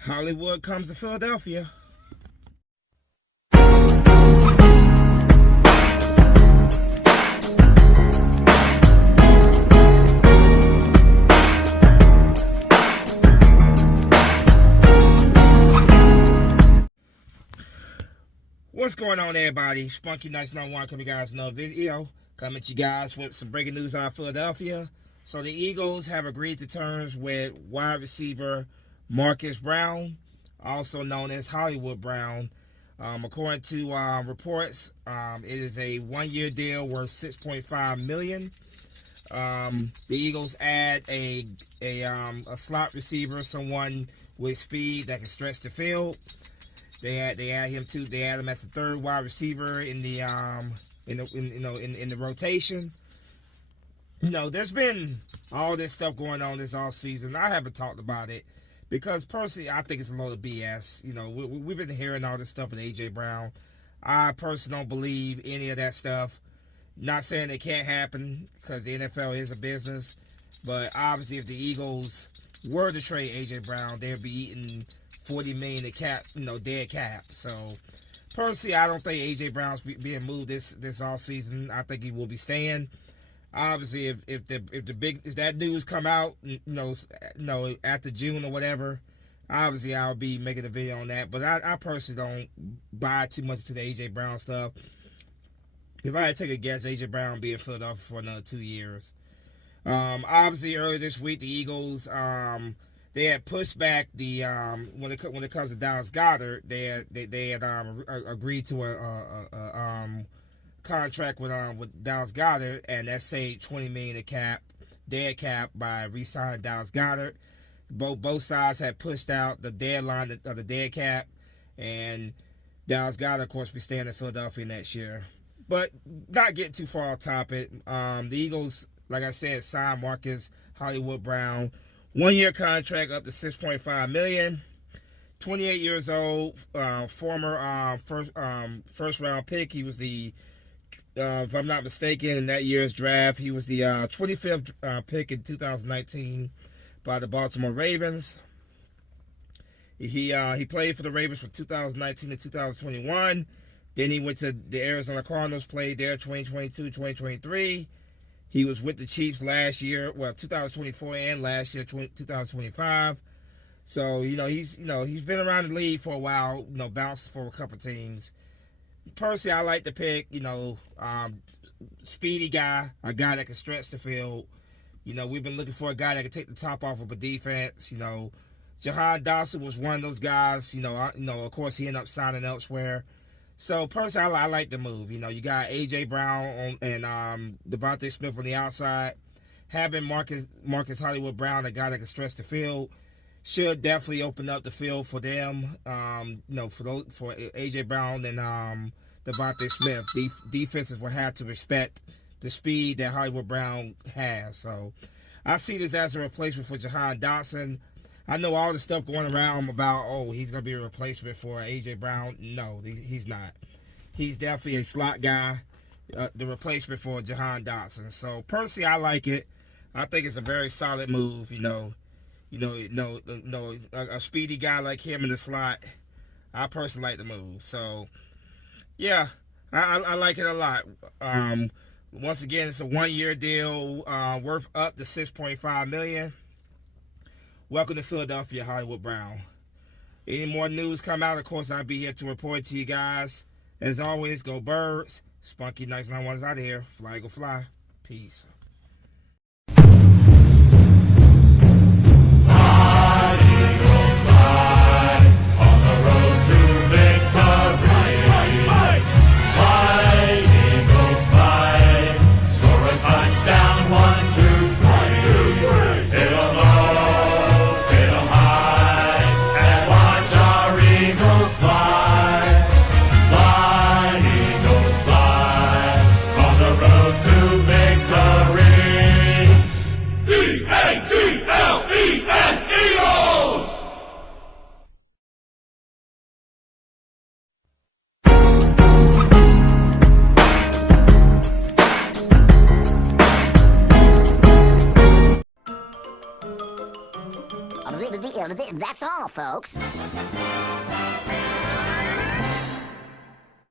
Hollywood comes to Philadelphia. What's going on, everybody? Spunky Nice No One coming, guys, another video. Coming to you guys with some breaking news out of Philadelphia. So the Eagles have agreed to terms with wide receiver Marquise Brown, also known as Hollywood Brown. According to reports, it is a one-year deal worth $6.5 million. The Eagles add a slot receiver, someone with speed that can stretch the field. They add him as the third wide receiver in the rotation. You know, there's been all this stuff going on this off season. I haven't talked about it because personally, I think it's a load of BS. You know, we've been hearing all this stuff with AJ Brown. I personally don't believe any of that stuff. Not saying it can't happen because the NFL is a business, but obviously, if the Eagles were to trade AJ Brown, they'd be eating $40 million dead cap. So personally, I don't think AJ Brown's being moved this off season. I think he will be staying. Obviously, if that news come out, after June or whatever, obviously I'll be making a video on that. But I personally don't buy too much to the AJ Brown stuff. If I had to take a guess, AJ Brown will be in Philadelphia for another 2 years. Obviously, earlier this week, the Eagles they had pushed back the when it comes to Dallas Goedert, they had agreed to a contract with Dallas Goedert, and that saved $20 million dead cap by re-signing Dallas Goedert. Both sides had pushed out the deadline of the dead cap, and Dallas Goedert, of course, be staying in Philadelphia next year. But not getting too far off topic. The Eagles, like I said, signed Marquise Hollywood Brown. 1 year contract up to $6.5 million. 28 years old, former first round pick. He was the, if I'm not mistaken, in that year's draft, he was the 25th pick in 2019 by the Baltimore Ravens. He played for the Ravens from 2019 to 2021. Then he went to the Arizona Cardinals, played there 2022, 2023. He was with the Chiefs last year, 2024 and last year, 2025. So, he's been around the league for a while, bounced for a couple teams. Personally, I like the pick, speedy guy, a guy that can stretch the field. We've been looking for a guy that can take the top off of a defense. Jahan Dotson was one of those guys, of course, he ended up signing elsewhere. So, personally, I like the move. You got AJ Brown and Devontae Smith on the outside. Having Marcus Hollywood Brown, a guy that can stretch the field, should definitely open up the field for them. For AJ Brown and Devontae Smith. Defenses will have to respect the speed that Hollywood Brown has. So, I see this as a replacement for Jahan Dotson. I know all the stuff going around about, he's going to be a replacement for A.J. Brown. No, he's not. He's definitely a slot guy, the replacement for Jahan Dotson. So, personally, I like it. I think it's a very solid move, a speedy guy like him in the slot. I personally like the move. So, yeah, I like it a lot. Once again, it's a one-year deal worth up to $6.5 million. Welcome to Philadelphia, Hollywood Brown. Any more news come out, of course, I'll be here to report to you guys. As always, go Birds. Spunky Nice No One's out of here. Fly, go fly. Peace. That's all, folks.